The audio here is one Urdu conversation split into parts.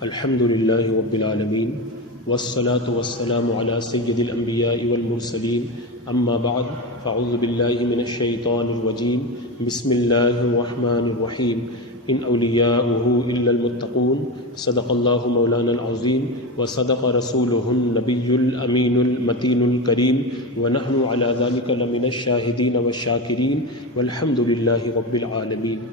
الحمد للہ رب العالمین والصلاة والسلام علی سید الانبیاء والمرسلین اما بعد فاعوذ باللہ من الشیطان الرجیم بسم اللہ الرحمن الرحیم ان اولیاؤہ الا المتقون صدق اللہ مولانا العظیم وصدق رسولہ النبی الامین المتین الکریم ونحن علی ذلک لمن الشاہدین والشاکرین والحمد للہ رب العالمین۔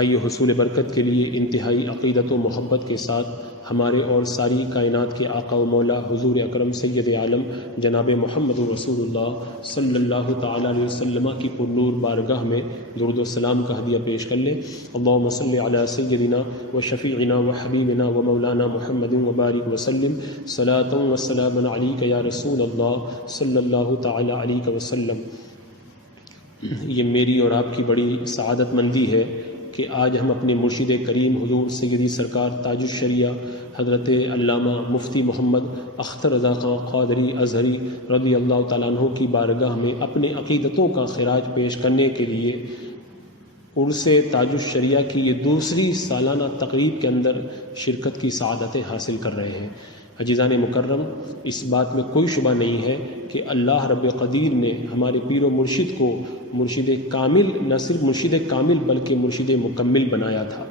آئیے حصول برکت کے لیے انتہائی عقیدت و محبت کے ساتھ ہمارے اور ساری کائنات کے آقا و مولا حضور اکرم سید عالم جناب محمد رسول اللہ صلی اللہ تعالیٰ علیہ وسلم کی پرنور بارگاہ میں درود و سلام کا ہدیہ پیش کر لیں۔ اللہم صلی علی سیدنا و شفیعنا و حبیبنا و مولانا محمد وبارک وسلم صلاۃ و سلام علیک یا رسول اللہ صلی اللہ تعالیٰ علیہ وسلم۔ یہ میری اور آپ کی بڑی سعادت مندی ہے کہ آج ہم اپنے مرشد کریم حضور سیدی سرکار تاج الشریعہ حضرت علامہ مفتی محمد اختر رضا خان قادری ازہری رضی اللہ تعالیٰ عنہ کی بارگاہ میں اپنے عقیدتوں کا خراج پیش کرنے کے لیے عرس تاج الشریعہ کی یہ دوسری سالانہ تقریب کے اندر شرکت کی سعادتیں حاصل کر رہے ہیں۔ عزیزان مکرم، اس بات میں کوئی شبہ نہیں ہے کہ اللہ رب قدیر نے ہمارے پیر و مرشد کو مرشد کامل، نہ صرف مرشد کامل بلکہ مرشد مکمل بنایا تھا۔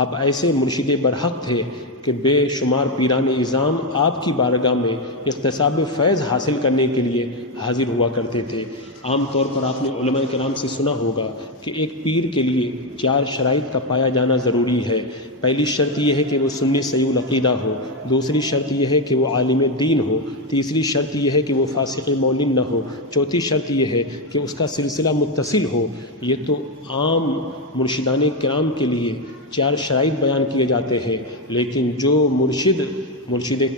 آپ ایسے مرشد برحق تھے کہ بے شمار پیران اعظام آپ کی بارگاہ میں اقتصاب فیض حاصل کرنے کے لیے حاضر ہوا کرتے تھے۔ عام طور پر آپ نے علماء کرام سے سنا ہوگا کہ ایک پیر کے لیے 4 شرائط کا پایا جانا ضروری ہے۔ پہلی شرط یہ ہے کہ وہ سنی صحیح العقیدہ ہو، دوسری شرط یہ ہے کہ وہ عالم دین ہو، تیسری شرط یہ ہے کہ وہ فاسق مولن نہ ہو، چوتھی شرط یہ ہے کہ اس کا سلسلہ متصل ہو۔ یہ تو عام مرشدان کرام کے لیے 4 شرائط بیان کیے جاتے ہیں، لیکن جو مرشد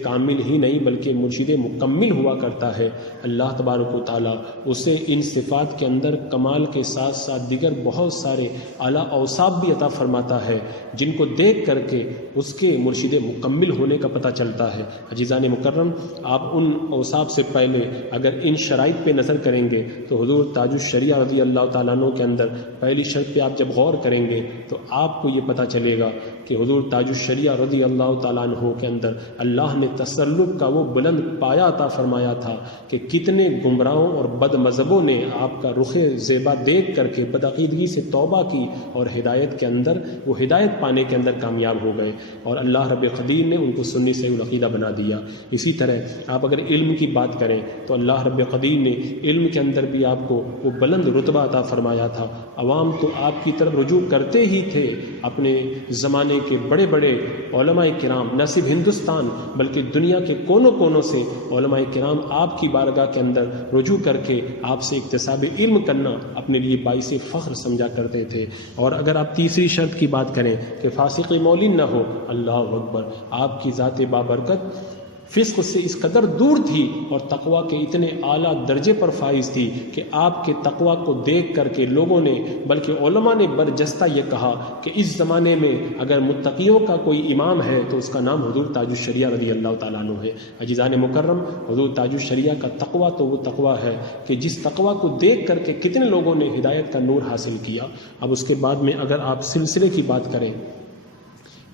کامل ہی نہیں بلکہ مرشد مکمل ہوا کرتا ہے، اللہ تبارک و تعالیٰ اسے ان صفات کے اندر کمال کے ساتھ ساتھ دیگر بہت سارے اعلیٰ اوصاف بھی عطا فرماتا ہے، جن کو دیکھ کر کے اس کے مرشد مکمل ہونے کا پتہ چلتا ہے۔ عزیزان مکرم، آپ ان اوصاف سے پہلے اگر ان شرائط پہ نظر کریں گے تو حضور تاج الشریعہ رضی اللہ تعالیٰ عنہ کے اندر پہلی شرط پہ آپ جب غور کریں گے تو آپ کو یہ پتہ چلے گا کہ حضور تاج الشریعہ رضی اللہ تعالیٰ عنہ کے اندر اللہ نے تسلط کا وہ بلند پایا عطا فرمایا تھا کہ کتنے گمراہوں اور بد مذہبوں نے آپ کا رخ زیبا دیکھ کر کے بدعقیدگی سے توبہ کی اور ہدایت کے اندر وہ ہدایت پانے کے اندر کامیاب ہو گئے، اور اللہ رب قدیر نے ان کو سنی صحیح العقیدہ بنا دیا۔ اسی طرح آپ اگر علم کی بات کریں تو اللہ رب قدیر نے علم کے اندر بھی آپ کو وہ بلند رتبہ عطا فرمایا تھا۔ عوام تو آپ کی طرف رجوع کرتے ہی تھے، اپنے زمانے کے بڑے بڑے علماء کرام نہ صرف ہندوستان بلکہ دنیا کے کونوں کونوں سے علماء کرام آپ کی بارگاہ کے اندر رجوع کر کے آپ سے اکتساب علم کرنا اپنے لیے باعث فخر سمجھا کرتے تھے۔ اور اگر آپ تیسری شرط کی بات کریں کہ فاسق مولن نہ ہو، اللہ اکبر، آپ کی ذات بابرکت فسق سے اس قدر دور تھی اور تقوی کے اتنے اعلیٰ درجے پر فائز تھی کہ آپ کے تقوی کو دیکھ کر کے لوگوں نے بلکہ علماء نے برجستہ یہ کہا کہ اس زمانے میں اگر متقیوں کا کوئی امام ہے تو اس کا نام حضور تاج الشریعہ رضی اللہ تعالیٰ عنہ ہے۔ عزیزان مکرم، حضور تاج الشریعہ کا تقوی تو وہ تقوی ہے کہ جس تقوی کو دیکھ کر کے کتنے لوگوں نے ہدایت کا نور حاصل کیا۔ اب اس کے بعد میں اگر آپ سلسلے کی بات کریں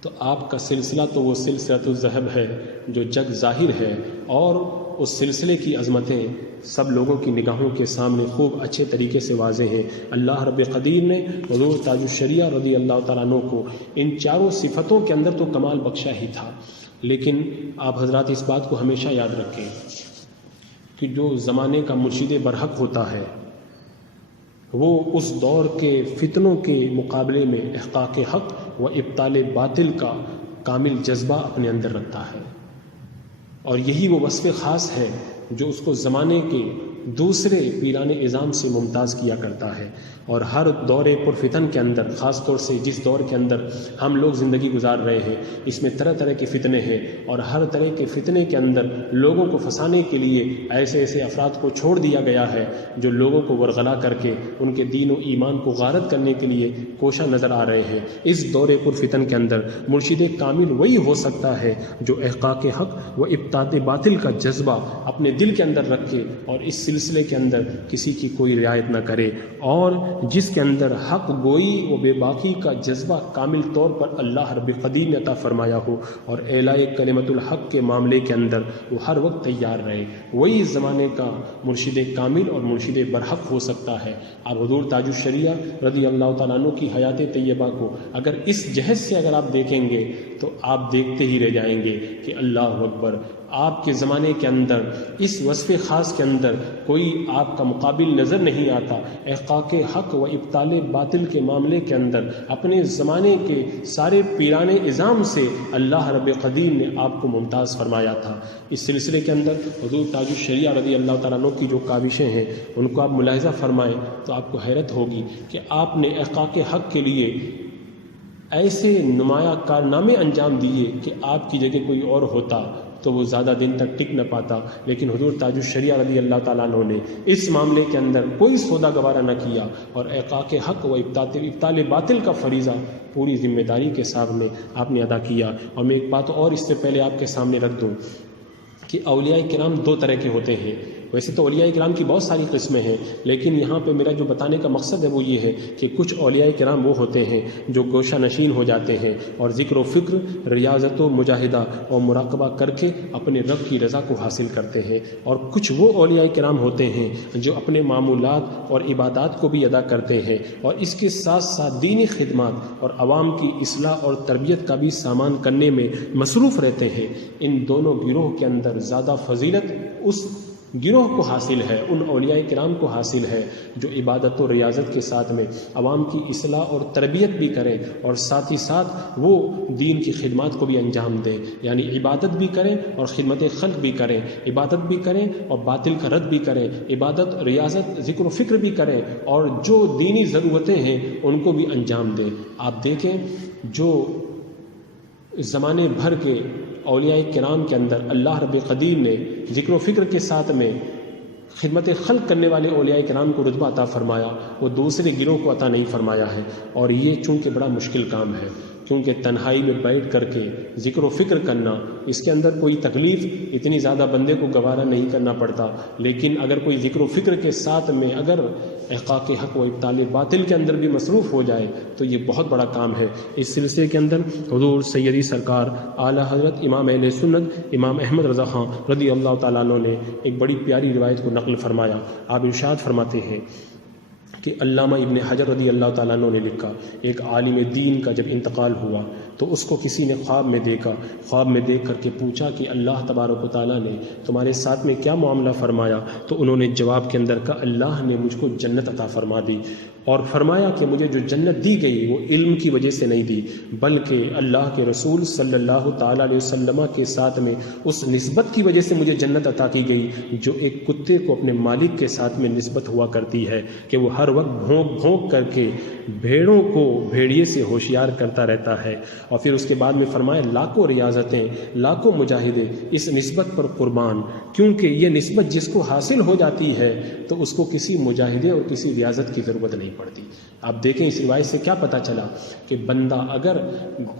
تو آپ کا سلسلہ تو وہ سلسلۃ الذہب ہے جو جگ ظاہر ہے، اور اس سلسلے کی عظمتیں سب لوگوں کی نگاہوں کے سامنے خوب اچھے طریقے سے واضح ہیں۔ اللہ رب قدیر نے حضور تاج الشریعہ رضی اللہ تعالیٰ عنہ کو ان 4 صفتوں کے اندر تو کمال بخشا ہی تھا، لیکن آپ حضرات اس بات کو ہمیشہ یاد رکھیں کہ جو زمانے کا مرشد برحق ہوتا ہے وہ اس دور کے فتنوں کے مقابلے میں احقاق حق و ابطال باطل کا کامل جذبہ اپنے اندر رکھتا ہے، اور یہی وہ وصف خاص ہے جو اس کو زمانے کے دوسرے پیران اعظام سے ممتاز کیا کرتا ہے۔ اور ہر دور پرفتن کے اندر، خاص طور سے جس دور کے اندر ہم لوگ زندگی گزار رہے ہیں، اس میں طرح طرح کے فتنے ہیں، اور ہر طرح کے فتنے کے اندر لوگوں کو پھنسانے کے لیے ایسے ایسے افراد کو چھوڑ دیا گیا ہے جو لوگوں کو ورغلا کر کے ان کے دین و ایمان کو غارت کرنے کے لیے کوشاں نظر آ رہے ہیں۔ اس دور پرفتن کے اندر مرشد کامل وہی ہو سکتا ہے جو احقاق حق و ابطال باطل کا جذبہ اپنے دل کے اندر رکھے اور اس سلسلے کے اندر کسی کی کوئی رعایت نہ کرے، اور جس کے اندر حق گوئی و بے باکی کا جذبہ کامل طور پر اللہ رب قدیر نے عطا فرمایا ہو، اور اعلاء کلمت الحق کے معاملے کے اندر وہ ہر وقت تیار رہے، وہی زمانے کا مرشد کامل اور مرشد برحق ہو سکتا ہے۔ آپ حضور تاج الشریعہ رضی اللہ تعالیٰ عنہ کی حیات طیبہ کو اگر اس جہت سے اگر آپ دیکھیں گے تو آپ دیکھتے ہی رہ جائیں گے کہ اللہ اکبر، آپ کے زمانے کے اندر اس وصف خاص کے اندر کوئی آپ کا مقابل نظر نہیں آتا۔ احقاق حق و ابطال باطل کے معاملے کے اندر اپنے زمانے کے سارے پیران اعظام سے اللہ رب قدیر نے آپ کو ممتاز فرمایا تھا۔ اس سلسلے کے اندر حضور تاج الشریعہ رضی اللہ تعالیٰ عنہ کی جو کاوشیں ہیں ان کو آپ ملاحظہ فرمائیں تو آپ کو حیرت ہوگی کہ آپ نے احقاق حق کے لیے ایسے نمایاں کارنامے انجام دیے کہ آپ کی جگہ کوئی اور ہوتا تو وہ زیادہ دن تک ٹک نہ پاتا، لیکن حضور تاج الشریعہ رضی اللہ تعالیٰ عنہ نے اس معاملے کے اندر کوئی سودا گوارا نہ کیا، اور احقاق حق و ابطال باطل کا فریضہ پوری ذمہ داری کے سامنے آپ نے ادا کیا۔ اور میں ایک بات اور اس سے پہلے آپ کے سامنے رکھ دوں کہ اولیاء کرام دو طرح کے ہوتے ہیں۔ ویسے تو اولیاء کرام کی بہت ساری قسمیں ہیں، لیکن یہاں پہ میرا جو بتانے کا مقصد ہے وہ یہ ہے کہ کچھ اولیاء کرام وہ ہوتے ہیں جو گوشہ نشین ہو جاتے ہیں اور ذکر و فکر، ریاضت و مجاہدہ اور مراقبہ کر کے اپنے رب کی رضا کو حاصل کرتے ہیں، اور کچھ وہ اولیاء کرام ہوتے ہیں جو اپنے معمولات اور عبادات کو بھی ادا کرتے ہیں اور اس کے ساتھ ساتھ دینی خدمات اور عوام کی اصلاح اور تربیت کا بھی سامان کرنے میں مصروف رہتے ہیں۔ ان دونوں گروہ کے اندر زیادہ فضیلت اس گروہ کو حاصل ہے، ان اولیاء کرام کو حاصل ہے جو عبادت و ریاضت کے ساتھ میں عوام کی اصلاح اور تربیت بھی کریں اور ساتھ ہی ساتھ وہ دین کی خدمات کو بھی انجام دیں، یعنی عبادت بھی کریں اور خدمت خلق بھی کریں، عبادت بھی کریں اور باطل کا رد بھی کریں، عبادت، ریاضت، ذکر و فکر بھی کریں اور جو دینی ضرورتیں ہیں ان کو بھی انجام دیں۔ آپ دیکھیں جو زمانے بھر کے اولیاء کرام کے اندر اللہ رب قدیر نے ذکر و فکر کے ساتھ میں خدمت خلق کرنے والے اولیاء کرام کو رتبہ عطا فرمایا، وہ دوسرے گروہ کو عطا نہیں فرمایا ہے، اور یہ چونکہ بڑا مشکل کام ہے، کیونکہ تنہائی میں بیٹھ کر کے ذکر و فکر کرنا، اس کے اندر کوئی تکلیف اتنی زیادہ بندے کو گوارا نہیں کرنا پڑتا، لیکن اگر کوئی ذکر و فکر کے ساتھ میں اگر احقاق حق و ابطال باطل کے اندر بھی مصروف ہو جائے تو یہ بہت بڑا کام ہے۔ اس سلسلے کے اندر حضور سیدی سرکار اعلیٰ حضرت امام اہل سنت امام احمد رضا خان رضی اللہ تعالیٰ عنہ نے ایک بڑی پیاری روایت کو نقل فرمایا۔ آپ ارشاد فرماتے ہیں کہ علامہ ابن حجر رضی اللہ تعالیٰ عنہ نے لکھا، ایک عالم دین کا جب انتقال ہوا تو اس کو کسی نے خواب میں دیکھا، خواب میں دیکھ کر کے پوچھا کہ اللہ تبارک و تعالیٰ نے تمہارے ساتھ میں کیا معاملہ فرمایا؟ تو انہوں نے جواب کے اندر کہا اللہ نے مجھ کو جنت عطا فرما دی، اور فرمایا کہ مجھے جو جنت دی گئی وہ علم کی وجہ سے نہیں دی، بلکہ اللہ کے رسول صلی اللہ تعالیٰ علیہ وسلم کے ساتھ میں اس نسبت کی وجہ سے مجھے جنت عطا کی گئی جو ایک کتے کو اپنے مالک کے ساتھ میں نسبت ہوا کرتی ہے کہ وہ ہر وقت بھونک بھونک کر کے بھیڑوں کو بھیڑیے سے ہوشیار کرتا رہتا ہے۔ اور پھر اس کے بعد میں فرمایا لاکھوں ریاضتیں، لاکھوں مجاہدے اس نسبت پر قربان، کیونکہ یہ نسبت جس کو حاصل ہو جاتی ہے تو اس کو کسی مجاہدے اور کسی ریاضت کی ضرورت نہیں پڑتی۔ آپ دیکھیں اس روایت سے کیا پتہ چلا کہ بندہ اگر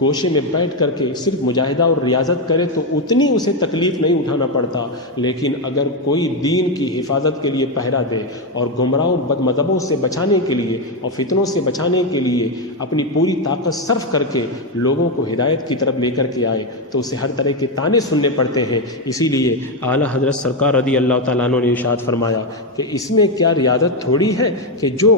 گوشے میں بیٹھ کر کے صرف مجاہدہ اور ریاضت کرے تو اتنی اسے تکلیف نہیں اٹھانا پڑتا، لیکن اگر کوئی دین کی حفاظت کے لیے پہرا دے اور گمراہوں بد مذہبوں سے بچانے کے لیے اور فتنوں سے بچانے کے لیے اپنی پوری طاقت صرف کر کے لوگوں کو ہدایت کی طرف لے کر کے آئے تو اسے ہر طرح کے تانے سننے پڑتے ہیں۔ اسی لیے اعلیٰ حضرت سرکار رضی اللہ تعالیٰ عنہ نے ارشاد فرمایا کہ اس میں کیا ریاضت تھوڑی ہے کہ جو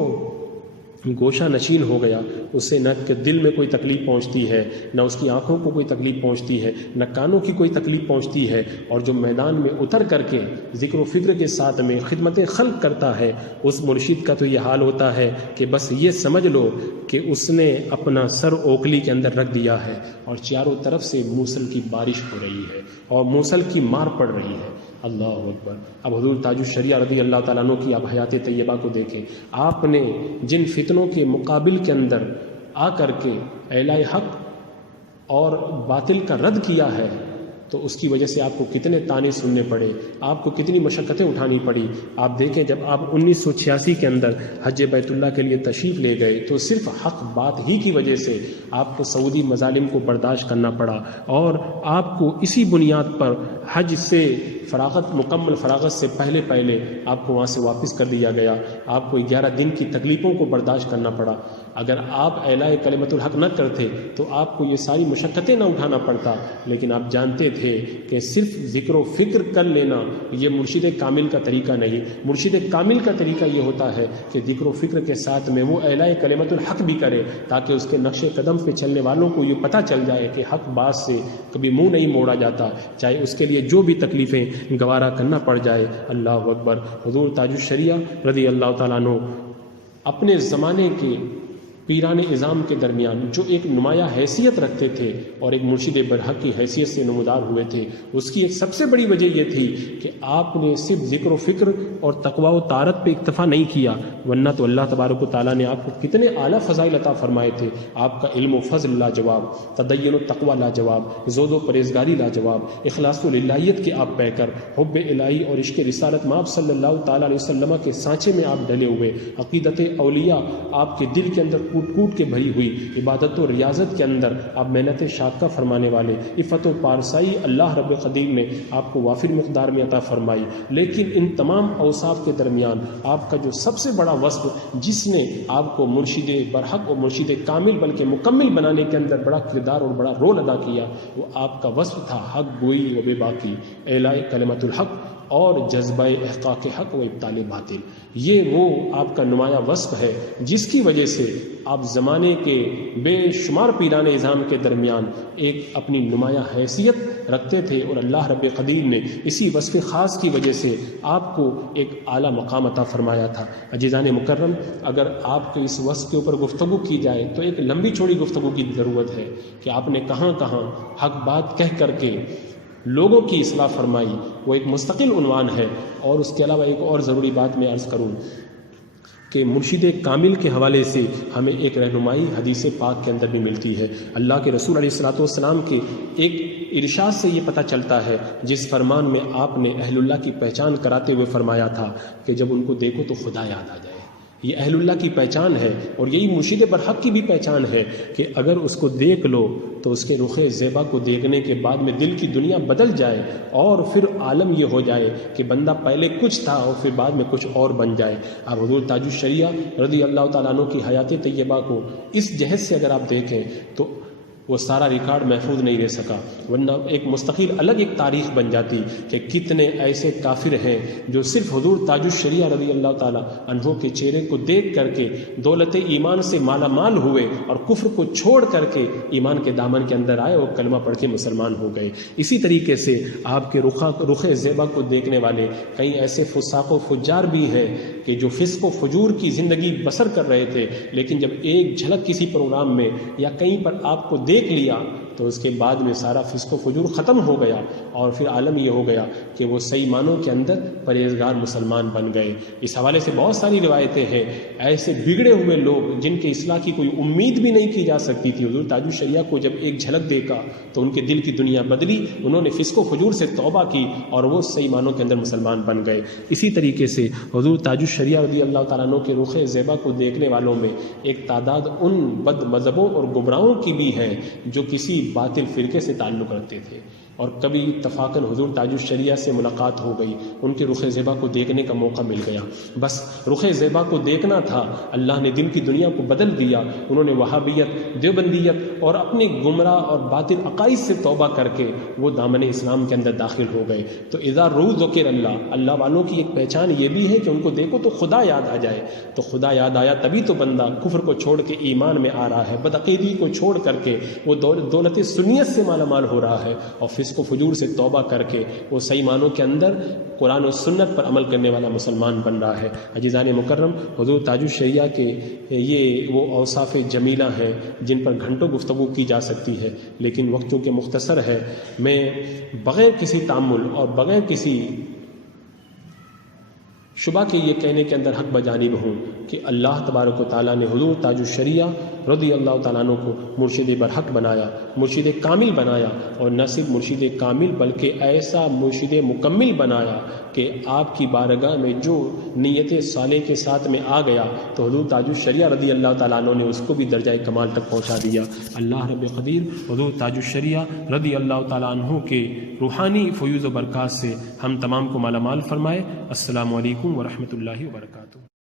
گوشہ نشین ہو گیا اسے نہ کہ دل میں کوئی تکلیف پہنچتی ہے، نہ اس کی آنکھوں کو کوئی تکلیف پہنچتی ہے، نہ کانوں کی کوئی تکلیف پہنچتی ہے، اور جو میدان میں اتر کر کے ذکر و فکر کے ساتھ میں خدمت خلق کرتا ہے اس مرشد کا تو یہ حال ہوتا ہے کہ بس یہ سمجھ لو کہ اس نے اپنا سر اوکلی کے اندر رکھ دیا ہے اور چاروں طرف سے موصل کی بارش ہو رہی ہے اور موصل کی مار پڑ رہی ہے۔ اللہ اکبر۔ اب حضور تاج الشریعہ رضی اللہ تعالیٰ عنہ کی آپ حیات طیبہ کو دیکھیں، آپ نے جن فتنوں کے مقابل کے اندر آ کر کے اعلاء حق اور باطل کا رد کیا ہے تو اس کی وجہ سے آپ کو کتنے تانے سننے پڑے، آپ کو کتنی مشقتیں اٹھانی پڑی۔ آپ دیکھیں جب آپ 1986 کے اندر حج بیت اللہ کے لیے تشریف لے گئے تو صرف حق بات ہی کی وجہ سے آپ کو سعودی مظالم کو برداشت کرنا پڑا، اور آپ کو اسی بنیاد پر حج سے مکمل فراغت سے پہلے آپ کو وہاں سے واپس کر دیا گیا، آپ کو 11 دن کی تکلیفوں کو برداشت کرنا پڑا۔ اگر آپ اعلاء کلمۃ الحق نہ کرتے تو آپ کو یہ ساری مشقتیں نہ اٹھانا پڑتا، لیکن آپ جانتے تھے کہ صرف ذکر و فکر کر لینا یہ مرشد کامل کا طریقہ نہیں۔ مرشد کامل کا طریقہ یہ ہوتا ہے کہ ذکر و فکر کے ساتھ میں وہ اعلاء کلمۃ الحق بھی کرے، تاکہ اس کے نقش قدم پہ چلنے والوں کو یہ پتہ چل جائے کہ حق بات سے کبھی منہ نہیں موڑا جاتا، چاہے اس کے لیے جو بھی تکلیفیں گوارا کرنا پڑ جائے۔ اللہ اکبر۔ حضور تاج الشریعہ رضی اللہ تعالیٰ عنہ اپنے زمانے کے پیران اعظام کے درمیان جو ایک نمایاں حیثیت رکھتے تھے اور ایک مرشد برحق کی حیثیت سے نمودار ہوئے تھے، اس کی ایک سب سے بڑی وجہ یہ تھی کہ آپ نے صرف ذکر و فکر اور تقوی و طہارت پہ اکتفا نہیں کیا، ورنہ تو اللہ تبارک و تعالیٰ نے آپ کو کتنے اعلیٰ فضائل عطا فرمائے تھے۔ آپ کا علم و فضل لاجواب، تدین و تقوی لاجواب، زہد و پرہیزگاری لاجواب، اخلاص و للہیت کے آپ پیکر، حب الہی اور عشق رسالت مآب صلی اللہ تعالیٰ علیہ وسلم کے سانچے میں آپ ڈلے ہوئے، عقیدت اولیاء آپ کے دل کے اندر کوٹ کے بھری ہوئی، عبادت و ریاضت کے اندر آپ محنت شاقہ فرمانے والے، عفت و پارسائی اللہ رب قدیر نے آپ کو وافر مقدار میں عطا فرمائی۔ لیکن ان تمام اوصاف کے درمیان آپ کا جو سب سے بڑا وصف جس نے آپ کو مرشد برحق اور مرشد کامل بلکہ مکمل بنانے کے اندر بڑا کردار اور بڑا رول ادا کیا، وہ آپ کا وصف تھا حق گوئی و بے باکی، اعلاء کلمۃ الحق اور جذبہ احقاق حق و ابطال باطل۔ یہ وہ آپ کا نمایاں وصف ہے جس کی وجہ سے آپ زمانے کے بے شمار پیران اعظام کے درمیان ایک اپنی نمایاں حیثیت رکھتے تھے، اور اللہ رب قدیر نے اسی وصف خاص کی وجہ سے آپ کو ایک اعلیٰ مقام عطا فرمایا تھا۔ عزیزان مکرم، اگر آپ کے اس وصف کے اوپر گفتگو کی جائے تو ایک لمبی چوڑی گفتگو کی ضرورت ہے کہ آپ نے کہاں کہاں حق بات کہہ کر کے لوگوں کی اصلاح فرمائی، وہ ایک مستقل عنوان ہے۔ اور اس کے علاوہ ایک اور ضروری بات میں عرض کروں کہ مرشد کامل کے حوالے سے ہمیں ایک رہنمائی حدیث پاک کے اندر بھی ملتی ہے۔ اللہ کے رسول علیہ الصلوۃ والسلام کے ایک ارشاد سے یہ پتہ چلتا ہے، جس فرمان میں آپ نے اہل اللہ کی پہچان کراتے ہوئے فرمایا تھا کہ جب ان کو دیکھو تو خدا یاد آ جائے۔ یہ اہل اللہ کی پہچان ہے، اور یہی مرشد برحق کی بھی پہچان ہے کہ اگر اس کو دیکھ لو تو اس کے رخ زیبا کو دیکھنے کے بعد میں دل کی دنیا بدل جائے، اور پھر عالم یہ ہو جائے کہ بندہ پہلے کچھ تھا اور پھر بعد میں کچھ اور بن جائے۔ اب حضور تاج الشریعہ رضی اللہ تعالیٰ عنہ کی حیات طیبہ کو اس جہت سے اگر آپ دیکھیں تو وہ سارا ریکارڈ محفوظ نہیں رہ سکا، ورنہ ایک مستقل الگ ایک تاریخ بن جاتی کہ کتنے ایسے کافر ہیں جو صرف حضور تاج الشریعہ رضی اللہ تعالیٰ عنہ کے چہرے کو دیکھ کر کے دولت ایمان سے مالا مال ہوئے، اور کفر کو چھوڑ کر کے ایمان کے دامن کے اندر آئے اور کلمہ پڑھ کے مسلمان ہو گئے۔ اسی طریقے سے آپ کے رخ زیبا کو دیکھنے والے کئی ایسے فساق و فجار بھی ہیں کہ جو فسق و فجور کی زندگی بسر کر رہے تھے، لیکن جب ایک جھلک کسی پروگرام میں یا کہیں پر آپ کو دیکھ لیا تو اس کے بعد میں سارا فسق و فجور ختم ہو گیا، اور پھر عالم یہ ہو گیا کہ وہ صحیح معنوں کے اندر پرہیزگار مسلمان بن گئے۔ اس حوالے سے بہت ساری روایتیں ہیں، ایسے بگڑے ہوئے لوگ جن کے اصلاح کی کوئی امید بھی نہیں کی جا سکتی تھی، حضور تاج الشریعہ کو جب ایک جھلک دیکھا تو ان کے دل کی دنیا بدلی، انہوں نے فسق و فجور سے توبہ کی اور وہ صحیح معنوں کے اندر مسلمان بن گئے۔ اسی طریقے سے حضور تاج الشریعہ رضی اللہ تعالیٰ عنہ کے رخ زیبا کو دیکھنے والوں میں ایک تعداد ان بد مذہبوں اور گمراہوں کی بھی ہے جو کسی باطل فرقے سے تعلق رکھتے تھے، اور کبھی اتفاقاً حضور تاج الشریعہ سے ملاقات ہو گئی، ان کے رخ زیبا کو دیکھنے کا موقع مل گیا، بس رخ زیبا کو دیکھنا تھا، اللہ نے دل کی دنیا کو بدل دیا، انہوں نے وہابیت، دیوبندیت اور اپنے گمراہ اور باطل عقائد سے توبہ کر کے وہ دامن اسلام کے اندر داخل ہو گئے۔ تو اذا رو ذکر اللہ والوں کی ایک پہچان یہ بھی ہے کہ ان کو دیکھو تو خدا یاد آ جائے، تو خدا یاد آیا تبھی تو بندہ کفر کو چھوڑ کے ایمان میں آ رہا ہے، بدعقیدگی کو چھوڑ کر کے وہ دولت سنیت سے مالا مال ہو رہا ہے، اور فسق و فجور سے توبہ کر کے وہ صحیح معنوں کے اندر قرآن و سنت پر عمل کرنے والا مسلمان بن رہا ہے۔ عزیزان مکرم، حضور تاج الشریعہ کے یہ وہ اوصاف جمیلہ ہیں جن پر گھنٹوں گفتگو کی جا سکتی ہے، لیکن وقت چونکہ مختصر ہے، میں بغیر کسی تامل اور بغیر کسی شبہ کے یہ کہنے کے اندر حق بجانب ہوں کہ اللہ تبارک و تعالیٰ نے حضور تاج الشریعہ رضی اللہ تعالیٰ عنہ کو مرشد برحق بنایا، مرشد کامل بنایا، اور نہ صرف مرشد کامل بلکہ ایسا مرشد مکمل بنایا کہ آپ کی بارگاہ میں جو نیت صالح کے ساتھ میں آ گیا تو حضور تاج الشریعہ رضی اللہ تعالیٰ عنہ نے اس کو بھی درجہ کمال تک پہنچا دیا۔ اللہ رب قدیر حضور تاج الشریعہ رضی اللہ تعالیٰ عنہ کے روحانی فیوز و برکات سے ہم تمام کو مالا مال فرمائے۔ السلام علیکم ورحمۃ اللہ وبرکاتہ۔